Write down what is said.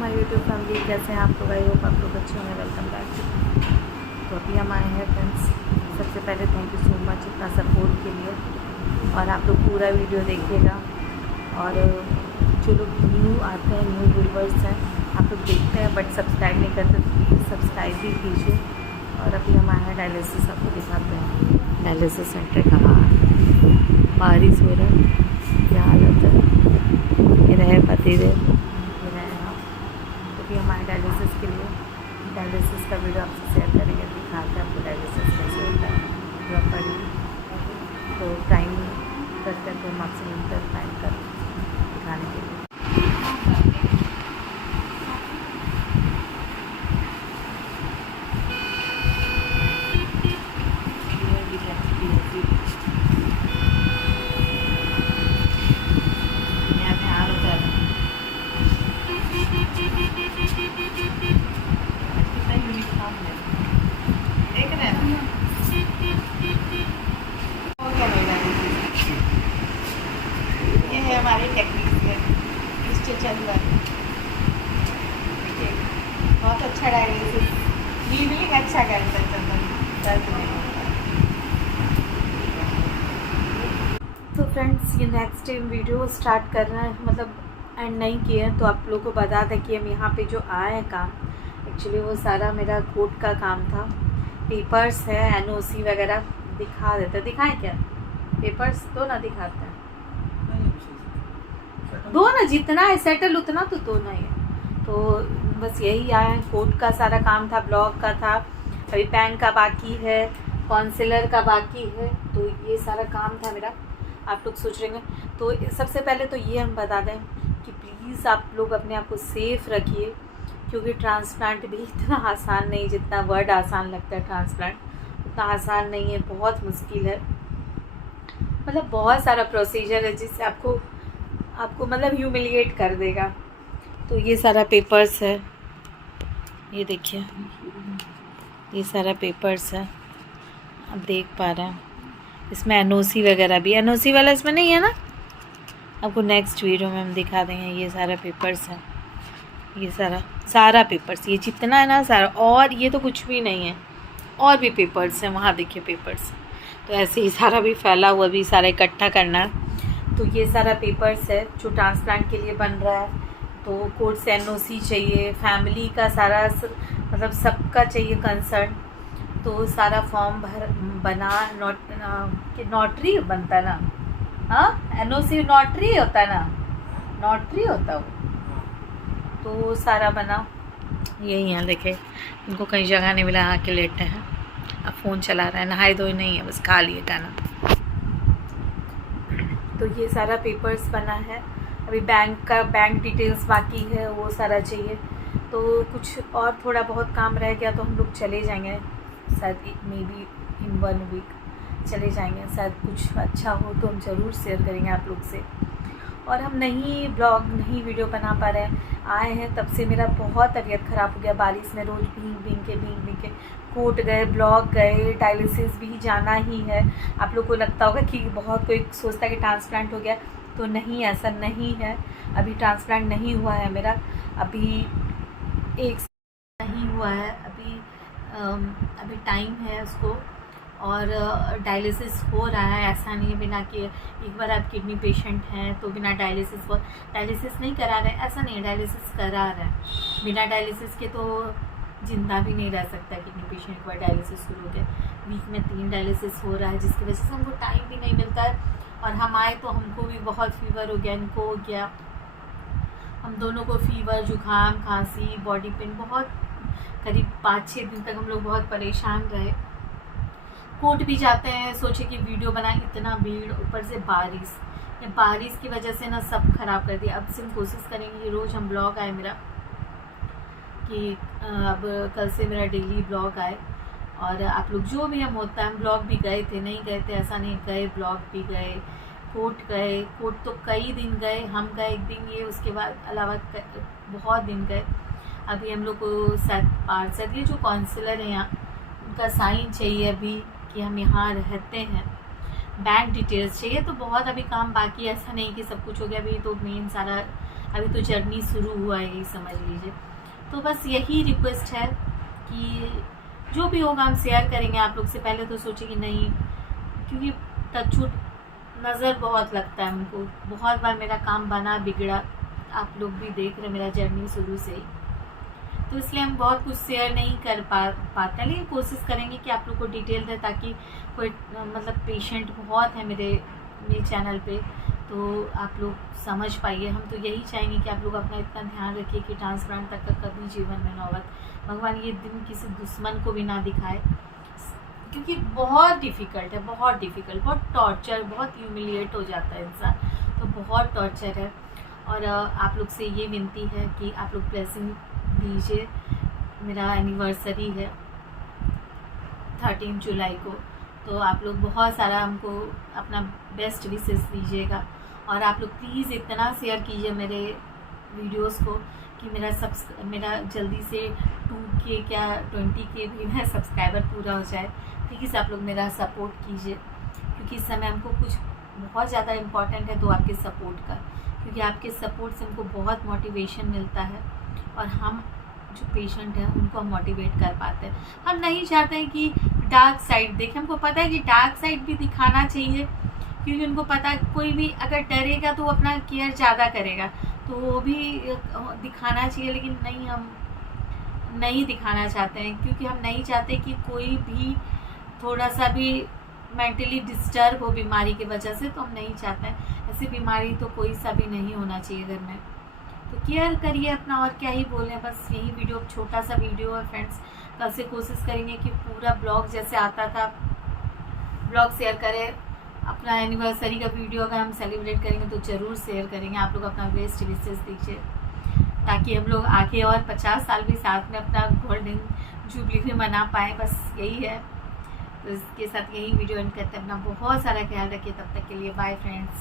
My YouTube family, कैसे हैं आप लोग? आई होप आप लोग अच्छे होंगे। Welcome back. तो अभी हम आए हैं फ्रेंड्स। सबसे पहले थैंक यू सो मच इतना सपोर्ट के लिए, और आप लोग पूरा वीडियो देखिएगा। और जो लोग न्यू आते हैं, न्यू व्यूवर्स हैं, आप लोग देखते हैं बट सब्सक्राइब नहीं करते, तो प्लीज़ सब्सक्राइब भी कीजिए। और अभी हम आए हैं डायलिसिस, आपको दिखाते हैं डायलिसिस सेंटर कहाँ है। बारिश हो रहा है, क्या हालत है। ये रहे पतिदेव, ये रहे हम। तो भी हमारे डायलिसिस के लिए डायलिसिस का वीडियो आपसे शेयर करेंगे, दिखाते हैं आपको डायलिसिस कैसे होता है प्रॉपरली। तो टाइम करते हैं तो हम आपसे मिलते हैं टाइम कर दिखाने के लिए। ये है हमारी टेक्नीशियन मिस्टर चंदन, बहुत अच्छा डायलिसिस नीडलिंग अच्छा करता है चंदन, दर्द नहीं होता। तो फ्रेंड्स, ये नेक्स्ट टाइम वीडियो स्टार्ट करना है, मतलब एंड नहीं किए हैं, तो आप लोग को बता दें कि हम यहाँ पे जो आए हैं काम, एक्चुअली वो सारा मेरा कोर्ट का काम था। पेपर्स है, एनओसी वगैरह दिखा देते, दिखाएं क्या? पेपर्स दो ना, दिखाते हैं, दो ना, जितना है सेटल उतना तो दो ना ही है। तो बस यही आया है, कोर्ट का सारा काम था, ब्लॉक का था, अभी बैंक का बाकी है, काउंसिलर का बाकी है, तो ये सारा काम था मेरा। आप लोग सोच रहे हैं, तो सबसे पहले तो ये हम बता दें कि प्लीज़ आप लोग अपने आप को सेफ रखिए, क्योंकि ट्रांसप्लांट भी इतना आसान नहीं, जितना वर्ड आसान लगता है ट्रांसप्लांट उतना आसान नहीं है, बहुत मुश्किल है। मतलब बहुत सारा प्रोसीजर है जिससे आपको मतलब ह्यूमिलिएट कर देगा। तो ये सारा पेपर्स है, ये देखिए, ये सारा पेपर्स है, आप देख पा रहे हैं। इसमें एनओसी वगैरह भी, एनओसी वाला इसमें नहीं है ना, आपको नेक्स्ट वीडियो में हम दिखा देंगे। ये सारा पेपर्स है, ये सारा पेपर्स, ये जितना है ना सारा, और ये तो कुछ भी नहीं है, और भी पेपर्स हैं, वहाँ देखिए पेपर्स। तो ऐसे ही सारा भी फैला हुआ भी सारा इकट्ठा करना है। तो ये सारा पेपर्स है जो ट्रांसप्लांट के लिए बन रहा है। तो कोर्ट से एनओसी चाहिए, फैमिली का सारा मतलब सबका चाहिए कंसर्न। तो सारा फॉर्म बना, नोटरी बनता है ना, हाँ एनओसी नोटरी होता है ना, नोटरी होता है वो। तो सारा बना, यही है देखे, इनको कहीं जगह नहीं मिला, आके लेटे हैं। अब फ़ोन चला रहा है, नहाए धोए नहीं है, बस खा लिए खाना। तो ये सारा पेपर्स बना है, अभी बैंक डिटेल्स बाकी है, वो सारा चाहिए। तो कुछ और थोड़ा बहुत काम रह गया, तो हम लोग चले जाएंगे शायद, मे बी इन 1 वीक चले जाएंगे। शायद कुछ अच्छा हो तो हम ज़रूर शेयर करेंगे आप लोग से। और हम नहीं ब्लॉग नहीं वीडियो बना पा रहे हैं, आए हैं तब से मेरा बहुत तबीयत ख़राब हो गया, बारिश में रोज़ भीग के कोर्ट गए, ब्लॉक गए, डायलिसिस भी जाना ही है। आप लोग को लगता होगा कि बहुत कोई सोचता है कि ट्रांसप्लांट हो गया, तो नहीं, ऐसा नहीं है। अभी ट्रांसप्लांट नहीं हुआ है मेरा, अभी एक नहीं हुआ है, अभी टाइम है उसको। और डायलिसिस हो रहा है, ऐसा नहीं है बिना कि एक बार आप किडनी पेशेंट हैं तो बिना डायलिसिस नहीं करा रहे, ऐसा नहीं है, डायलिसिस करा रहे हैं। बिना डायलिसिस के तो जिंदा भी नहीं रह सकता किडनी पेशेंट, एक बार डायलिसिस शुरू हो गया। वीक में 3 डायलिसिस हो रहा है, जिसकी वजह से हमको टाइम भी नहीं मिलता है। और हम आए तो हमको भी बहुत फीवर हो गया, इनको हो गया, हम दोनों को फीवर, जुकाम, खांसी, बॉडी पेन, बहुत करीब 5-6 दिन तक हम लोग बहुत परेशान रहे। कोर्ट भी जाते हैं, सोचे कि वीडियो बनाए, इतना भीड़, ऊपर से बारिश की वजह से ना सब खराब कर दिया। अब से हम कोशिश करेंगे कि रोज़ हम ब्लॉग आए मेरा, कि अब कल से मेरा डेली ब्लॉग आए। और आप लोग जो भी हम होता है, हम ब्लॉग भी गए थे, नहीं गए थे ऐसा नहीं, गए, ब्लॉग भी गए, कोर्ट तो कई दिन गए, हम गए एक दिन, ये उसके बाद अलावा बहुत दिन गए। अभी हम लोग को शायद ये जो काउंसिलर हैं यहाँ, उनका साइन चाहिए अभी कि हम यहाँ रहते हैं, बैंक डिटेल्स चाहिए। तो बहुत अभी काम बाकी है, ऐसा नहीं कि सब कुछ हो गया। अभी तो मेन सारा अभी तो जर्नी शुरू हुआ है, यही समझ लीजिए। तो बस यही रिक्वेस्ट है कि जो भी होगा हम शेयर करेंगे आप लोग से। पहले तो सोचे कि नहीं, क्योंकि टचवुड नज़र बहुत लगता है हमको, बहुत बार मेरा काम बना बिगड़ा, आप लोग भी देख रहे मेरा जर्नी शुरू से ही, तो इसलिए हम बहुत कुछ शेयर नहीं कर पाते हैं। लेकिन कोशिश करेंगे कि आप लोग को डिटेल दे, ताकि कोई मतलब पेशेंट बहुत है मेरे चैनल पे, तो आप लोग समझ पाइए। हम तो यही चाहेंगे कि आप लोग अपना इतना ध्यान रखिए कि ट्रांसप्लांट तक का कभी जीवन में नौबत भगवान ये दिन किसी दुश्मन को भी ना दिखाए, क्योंकि बहुत डिफ़िकल्ट है, बहुत डिफ़िकल्ट, बहुत टॉर्चर, बहुत ह्यूमिलिएट हो जाता है इंसान, तो बहुत टॉर्चर है। और आप लोग से ये विनती है कि आप लोग ब्लेसिंग दीजिए। मेरा एनिवर्सरी है 13 जुलाई को, तो आप लोग बहुत सारा हमको अपना बेस्ट विशेस दीजिएगा। और आप लोग प्लीज़ इतना शेयर कीजिए मेरे वीडियोस को कि मेरा जल्दी से 2K क्या 20K भी है सब्सक्राइबर पूरा हो जाए। प्लीज़ आप लोग मेरा सपोर्ट कीजिए, क्योंकि इस समय हमको कुछ बहुत ज़्यादा इम्पॉर्टेंट है तो आपके सपोर्ट का, क्योंकि आपके सपोर्ट से हमको बहुत मोटिवेशन मिलता है और हम जो पेशेंट हैं उनको हम मोटिवेट कर पाते हैं। हम नहीं चाहते हैं कि डार्क साइड देखें, हमको पता है कि डार्क साइड भी दिखाना चाहिए, क्योंकि उनको पता है कोई भी अगर डरेगा तो वो अपना केयर ज़्यादा करेगा, तो वो भी दिखाना चाहिए। लेकिन नहीं, हम नहीं दिखाना चाहते हैं, क्योंकि हम नहीं चाहते कि कोई भी थोड़ा सा भी मेंटली डिस्टर्ब हो बीमारी की वजह से, तो हम नहीं चाहते हैं। ऐसी बीमारी तो कोई सा भी नहीं होना चाहिए घर में, तो केयर करिए अपना। और क्या ही बोलें, बस यही वीडियो, छोटा सा वीडियो है फ्रेंड्स। कल से कोशिश करेंगे कि पूरा ब्लॉग जैसे आता था ब्लॉग शेयर करें। अपना एनिवर्सरी का वीडियो अगर हम सेलिब्रेट करेंगे तो ज़रूर शेयर करेंगे। आप लोग अपना बेस्ट विशेस दीजिए, ताकि हम लोग आगे और 50 साल भी साथ में अपना गोल्डन जुबली भी मना पाएँ। बस यही है, तो इसके साथ यही वीडियो एंड करते हैं। अपना बहुत सारा ख्याल रखिए, तब तक के लिए बाय फ्रेंड्स।